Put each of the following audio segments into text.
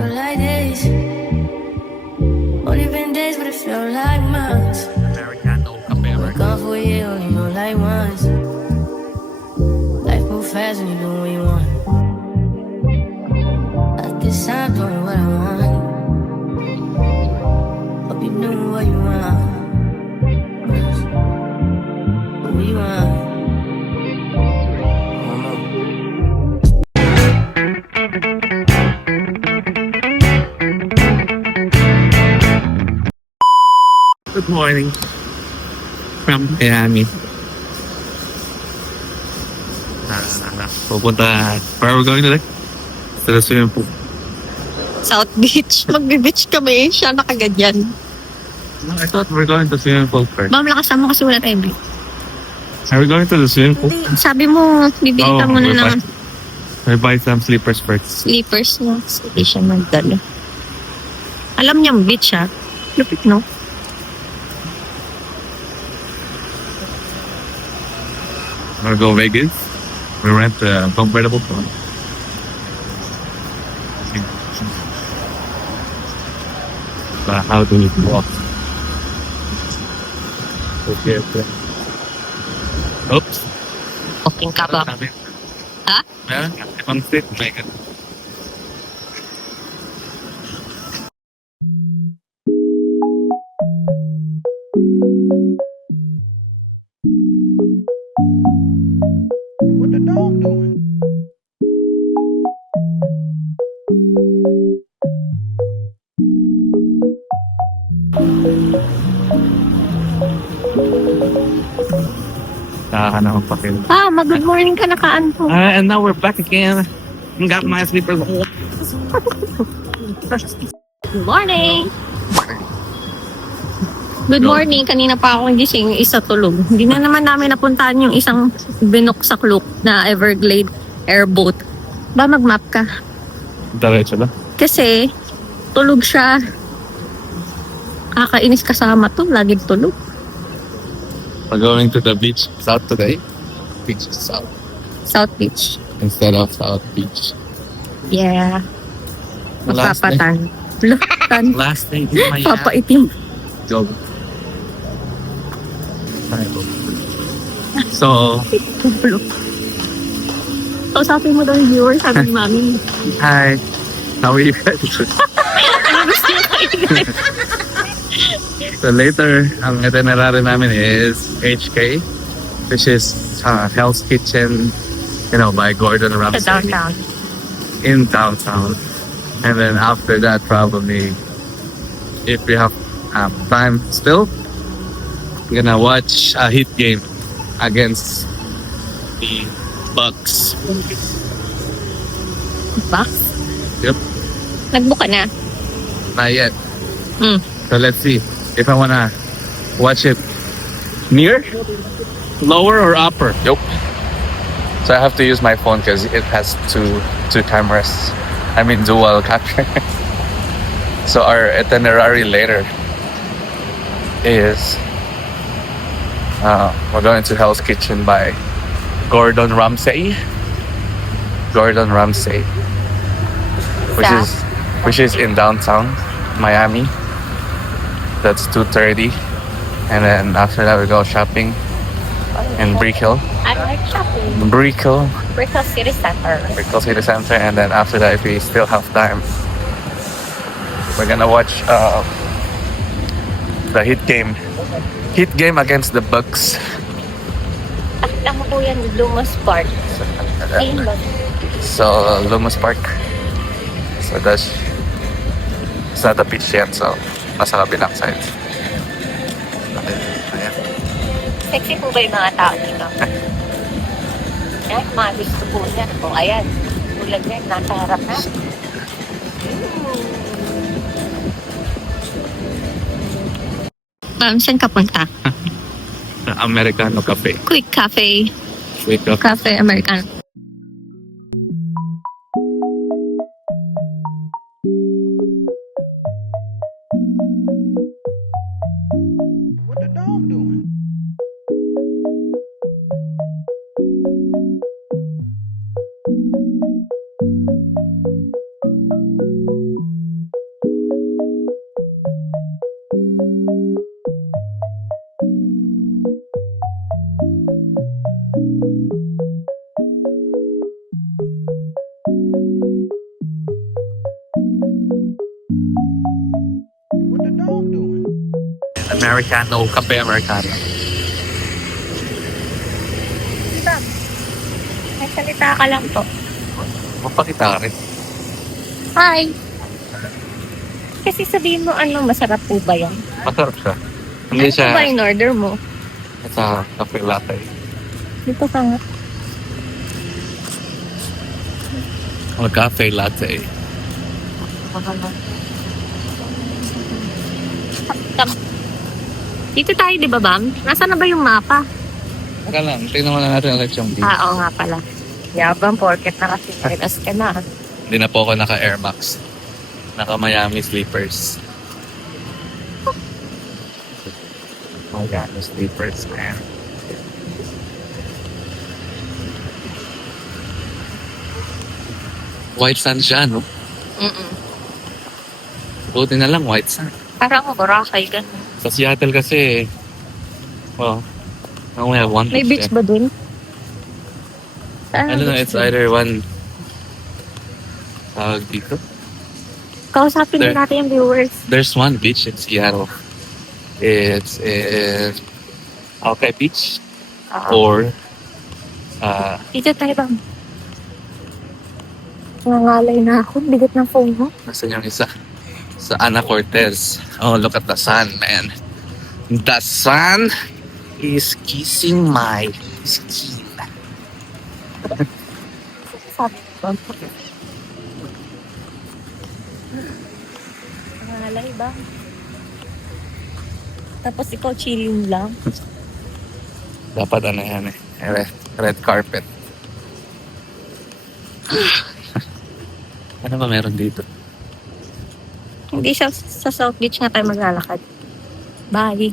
feel like this. Only been days, but it felt like months. Americano kape, We're gone for a year, only know like once. Life move fast when you do what you want. At this time, doing what I want. Hope you doing what you want. What we want. Good morning from Miami. Where are we going today? To the swimming pool. South Beach. Magbe-beach kami. Siya nakaganyan. No, I thought we're going to the swimming pool first. Ma'am, lakas mo kasi wala tayong beach. Are we going to the swimming pool? Sabi mo, bibili ka muna ng We buy some slippers first. slippers mo. Hindi siya magdala. Alam niyang beach ha. Lupit no? Wanna go Vegas? We rent a convertible car. But how do we walk? Okay. Oops. Okay ka ba? Ha? Meron? Ibang state. Megan. What the dog doing? Nakahanap ang pakil. Mag-good morning ka nakaan po. And now we're back again. Got my slippers. Good morning! Good morning. Kanina pa ako gising, isa tulog. Hindi na naman namin napuntahan yung isang binuksakluk na Everglade airboat. Ba mag-map ka? Diretso lang. Kasi tulog siya. Kakainis kasama to. Laging tulog. We're going to the beach south today. Beach south. South Beach. Instead of South Beach. Yeah. The last day. Magpapatan. Lutan. Last day in Miami. Papaitim. Go. So, So, sabi mo daw yung viewers, sabi ni Mami. hi. How are you guys? Ano gusto niya kainin? So later, ang itinerary namin is HK, which is Hell's Kitchen, by Gordon Sa Ramsay downtown. in downtown. And then after that, probably, if we have time still, I'm gonna watch a Heat game against the Bucks. Box? Yep. Nagbuka na. Not yet. Mm. So let's see if I wanna watch it near, lower, or upper. Yep. So I have to use my phone because it has two cameras. I mean dual capture. So our itinerary later is we're going to Hell's Kitchen by Gordon Ramsay. Gordon Ramsay, which is in downtown Miami. That's 2:30, and then after that we go shopping in Brickell. I like shopping. Brickell City Center. City Center, and then after that, if we still have time, we're gonna watch the Heat game against the Bucks. Pakita mo po yan, Lumos Park. Ayun ba? So Lumos Park. So it's not the beach yet, so nasa kabilang side. Okay, ayan. Sexy po ba yung mga tao dito? Yan, mga gusto po yan. O, ayan. Tulad yan, nasa harap na. Ma'am, saan ka punta? Americano cafe. Quick Cafe. Wake up. Cafe Americano. What the dog doing? Americano, kape Americano. Diba? May salita ka lang to. Mapakita ka rin. Hi! Kasi sabihin mo ano, masarap po ba yan? Masarap siya. Hindi Ano po ba siya in order mo? sa kape latte. Dito ka nga. O cafe latte. Dito tayo, di ba, Bam? Nasaan na ba yung mapa? Teka lang, tingnan muna natin ulit yung beach. Oo nga pala. Yabang, porket na kasi marinas ka na. Hindi na po ako naka Air Max. Naka Miami Sleepers. Miami Sleepers, man. White sand siya, no? Mm-mm. Buti na lang white sand. Parang Boracay, gano'n. Sa Seattle kasi, well, I only have one May beach there. ba dun? I don't know, it's either one tawag dito. Kausapin There. din natin yung viewers. There's one beach in Seattle. It's in Alki Beach or Dito tayo, Bam. Nangangalay na ako. Bigat ng phone mo. nasan yung isa? Sa Ana Cortez. Oh, look at the sun, man. The sun is kissing my skin. Sabi ko. Nangangalay ba? Tapos ikaw chilling lang. Dapat ano yan eh. Red carpet. Ano ba meron dito? Hindi siya sa South Beach nga tayo maglalakad. Bye.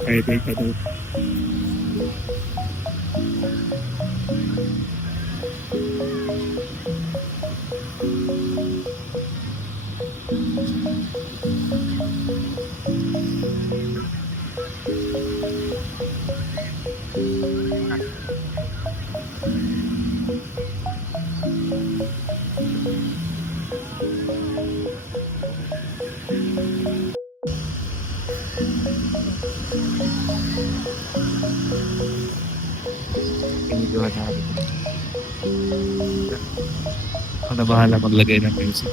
Pwede ka daw. videohan natin. Ako na bahala maglagay ng music.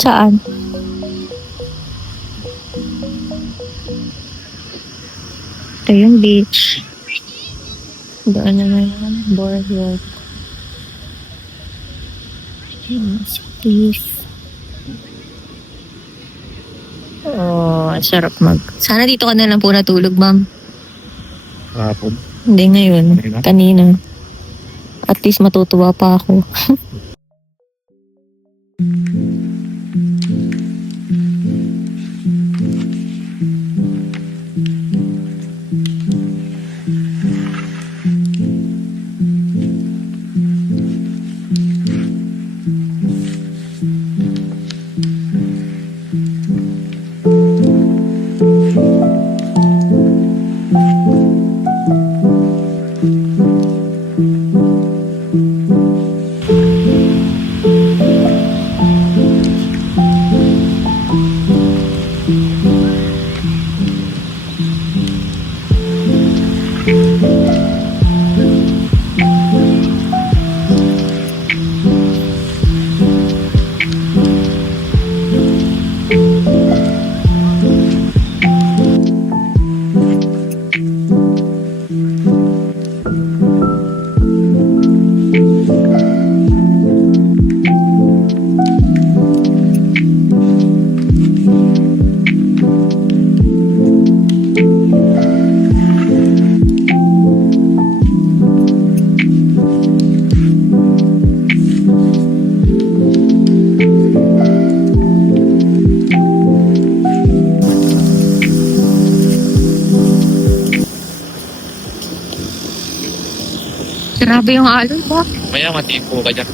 Saan? Ito yung beach. Doon naman yung boardwalk. Peace. Oh, sarap Sana dito ka na lang po natulog, ma'am. Hapon. Hindi ngayon. Kanina? Kanina. At least matutuwa pa ako. Grabe yung alon mo. Maya matipo ka dyan.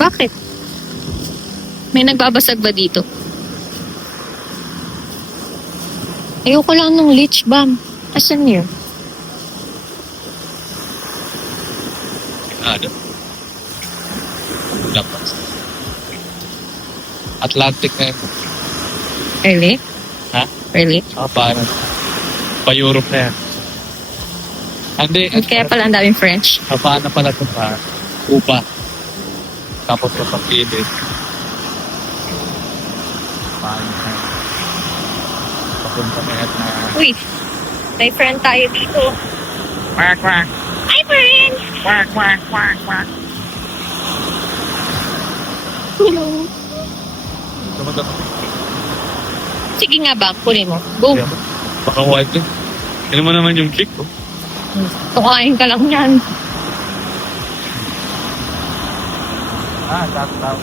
Bakit? May nagbabasag ba dito? Ayoko lang ng leech balm. Asan yun? Ano? Dapat. Atlantic na yun. Really? Ha? Really? Parang pa-Europe na yan. Hindi. Kaya pala ang daming French. Paano pala ito pa? Upa. Tapos kapapilid. Paano na? Papunta na yan na... Uy, may friend tayo dito. Quack, quack. Hi, friend! Quack, quack, quack, quack. Hello. Tumagat. Sige nga ba, kunin mo. Go. Baka white din. Ano mo naman yung kick ko? Tukain ka lang yan. Tap.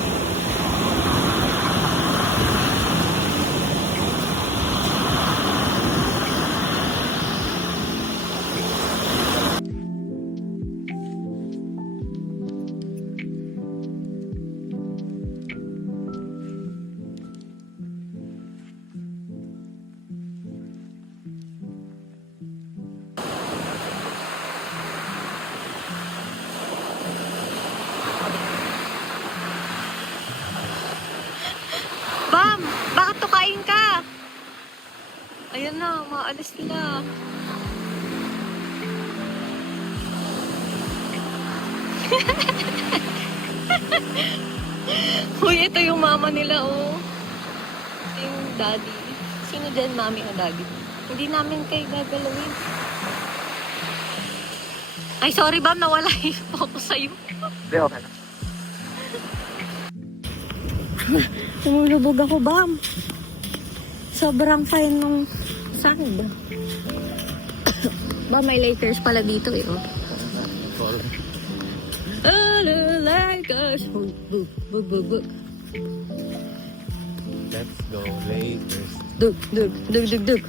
Bam! Bakit tukain ka? Ayan na, maalis nila. Uy, ito yung mama nila, oh. Ito yung daddy. Sino dyan, mami o daddy? Hindi namin kayo gagalawin. Ay, sorry, Bam. Nawala yung focus sa'yo. Hindi, okay na. Tumulubog ako, Bam. Sobrang fine nung sand. Ba, may Lakers pala dito eh. Oh. Lakers. Let's go, Lakers. Dug.